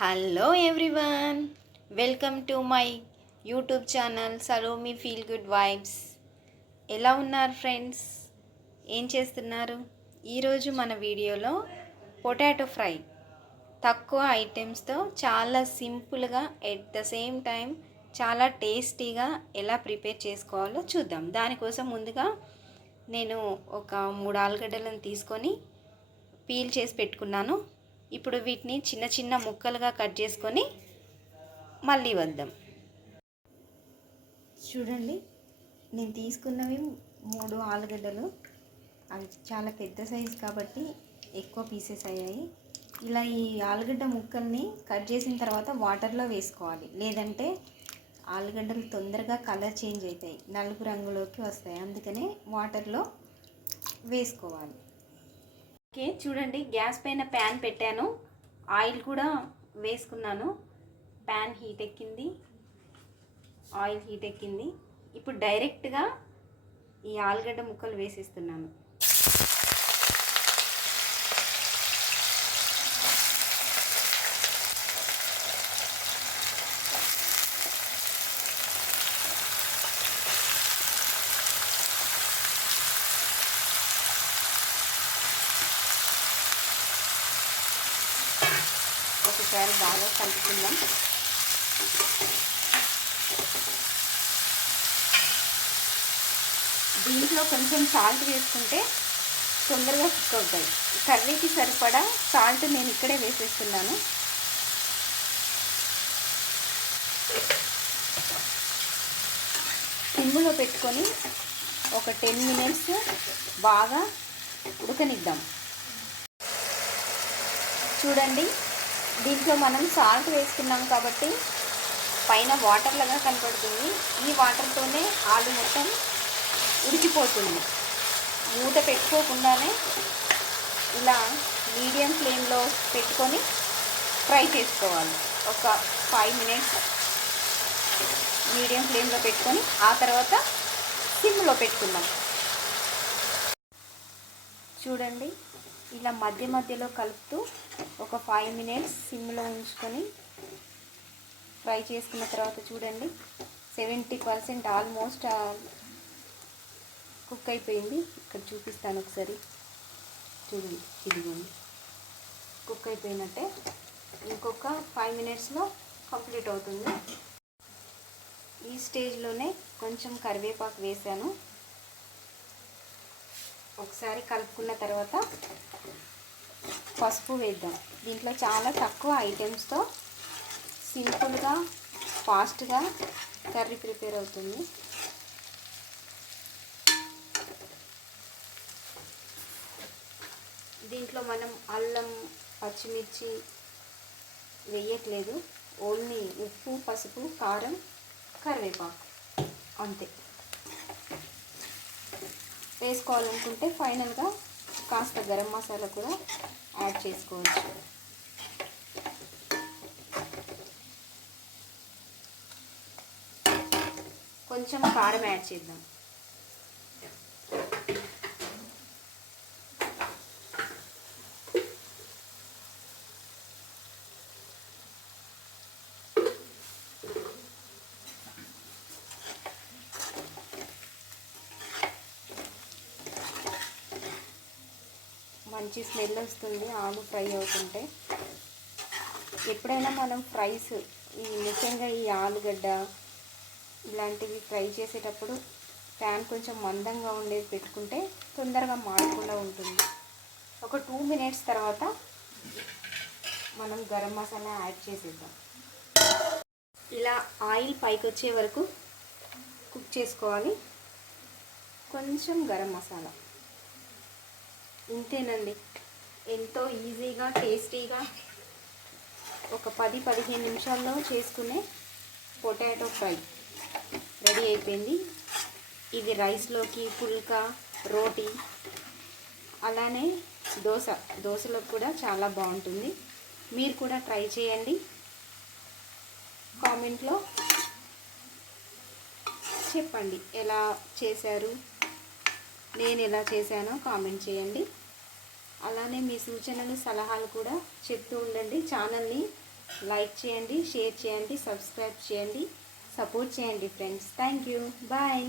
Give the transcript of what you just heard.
Hello everyone, welcome to my YouTube channel Salomi feel good vibes. ఎలా ఉన్నారు friends? ఏం చేస్తున్నారు? ఈరోజు మన వీడియోలో పొటాటో ఫ్రై తక్కువ ఐటమ్స్తో చాలా సింపుల్గా ఎట్ ద సేమ్ టైం చాలా టేస్టీగా ఎలా ప్రిపేర్ చేసుకోవాలో చూద్దాం. దానికోసం ముందుగా నేను ఒక 3 ఆలుగడ్డలను తీసుకొని పీల్ చేసి పెట్టుకున్నాను. ఇప్పుడు వీటిని చిన్న చిన్న ముక్కలుగా కట్ చేసుకొని మళ్ళీ వద్దాం. చూడండి, నేను తీసుకున్నవి 3 ఆలుగడ్డలు. అవి చాలా పెద్ద సైజు కాబట్టి ఎక్కువ పీసెస్ అయ్యాయి. ఇలా ఈ ఆలుగడ్డ ముక్కల్ని కట్ చేసిన తర్వాత వాటర్లో వేసుకోవాలి, లేదంటే ఆలుగడ్డలు తొందరగా కలర్ చేంజ్ అవుతాయి, నలుపు రంగులోకి వస్తాయి. అందుకనే వాటర్లో వేసుకోవాలి. ఓకే, చూడండి, గ్యాస్ పైన ప్యాన్ పెట్టాను, ఆయిల్ కూడా వేసుకున్నాను. ప్యాన్ హీట్ ఎక్కింది, ఆయిల్ హీట్ ఎక్కింది. ఇప్పుడు డైరెక్ట్గా ఈ ఆలుగడ్డ ముక్కలు వేసేస్తున్నాను. ఒకసారి బాగా కలుపుకుందాం. దీంట్లో కొంచెం సాల్ట్ వేసుకుంటే తొందరగా కుక్ అవుతాయి. కర్రీకి సరిపడా సాల్ట్ నేను ఇక్కడే వేసేస్తున్నాను. సిమ్లో పెట్టుకొని ఒక 10 మినిట్స్ బాగా ఉడకనిద్దాం. చూడండి, దీంట్లో మనం సాల్ట్ వేసుకున్నాం కాబట్టి పైన వాటర్ లాగా కనపడుతుంది. ఈ వాటర్తోనే ఆలు మొత్తం ఉడికిపోతుంది. మూత పెట్టుకోకుండానే ఇలా మీడియం ఫ్లేమ్లో పెట్టుకొని ఫ్రై చేసుకోవాలి. ఒక 5 మినిట్స్ మీడియం ఫ్లేమ్లో పెట్టుకొని ఆ తర్వాత సిమ్లో పెట్టుకుందాం. చూడండి, ఇలా మధ్య మధ్యలో కలుపుతూ ఒక 5 మినిట్స్ సిమ్లో ఉంచుకొని ఫ్రై చేసుకున్న తర్వాత చూడండి 70% ఆల్మోస్ట్ కుక్ అయిపోయింది. ఇక్కడ చూపిస్తాను ఒకసారి. చూడండి, ఇదిగోండి, కుక్ అయిపోయినట్టే. ఇంకొక 5 మినిట్స్లో కంప్లీట్ అవుతుంది. ఈ స్టేజ్లోనే కొంచెం కరివేపాకు వేసాను. ఒకసారి కలుపుకున్న తర్వాత పసుపు వేద్దాం. దీంట్లో చాలా తక్కువ ఐటమ్స్తో సింపుల్గా ఫాస్ట్గా కర్రీ ప్రిపేర్ అవుతుంది. దీంట్లో మనం అల్లం, పచ్చిమిర్చి వేయట్లేదు. ఓన్లీ ఉప్పు, పసుపు, కారం, కరివేపాకు అంతే. వేసుకోవాలనుకుంటే ఫైనల్గా కాస్త గరం మసాలా కూడా యాడ్ చేసుకోవచ్చు. కొంచెం కారం యాడ్ చేద్దాం. మంచి స్మెల్ వస్తుంది ఆలు ఫ్రై అవుతుంటే. ఎప్పుడైనా మనం ఫ్రైస్ ముఖ్యంగా ఈ ఆలుగడ్డ ఇలాంటివి ఫ్రై చేసేటప్పుడు ప్యాన్ కొంచెం మందంగా ఉండేది పెట్టుకుంటే తొందరగా మాడకుండా ఉంటుంది. ఒక 2 మినిట్స్ తర్వాత మనం గరం మసాలా యాడ్ చేసేద్దాం. ఇలా ఆయిల్ పైకి వచ్చే వరకు కుక్ చేసుకోవాలి. కొంచెం గరం మసాలా, ఇంతేనండి. ఎంతో ఈజీగా టేస్టీగా ఒక 10-15 నిమిషాల్లో చేసుకునే పొటాటో ఫ్రై రెడీ అయిపోయింది. ఇది రైస్లోకి, పుల్కా, రోటీ, అలానే దోశలో కూడా చాలా బాగుంటుంది. మీరు కూడా ట్రై చేయండి. కామెంట్లో చెప్పండి ఎలా చేశారు, నేను ఎలా చేశానో కామెంట్ చేయండి. అలానే మీ సూచనలు, సలహాలు కూడా చెప్తూ ఉండండి. ఛానల్ని లైక్ చేయండి, షేర్ చేయండి, సబ్స్క్రైబ్ చేయండి, సపోర్ట్ చేయండి ఫ్రెండ్స్. Thank you. బాయ్.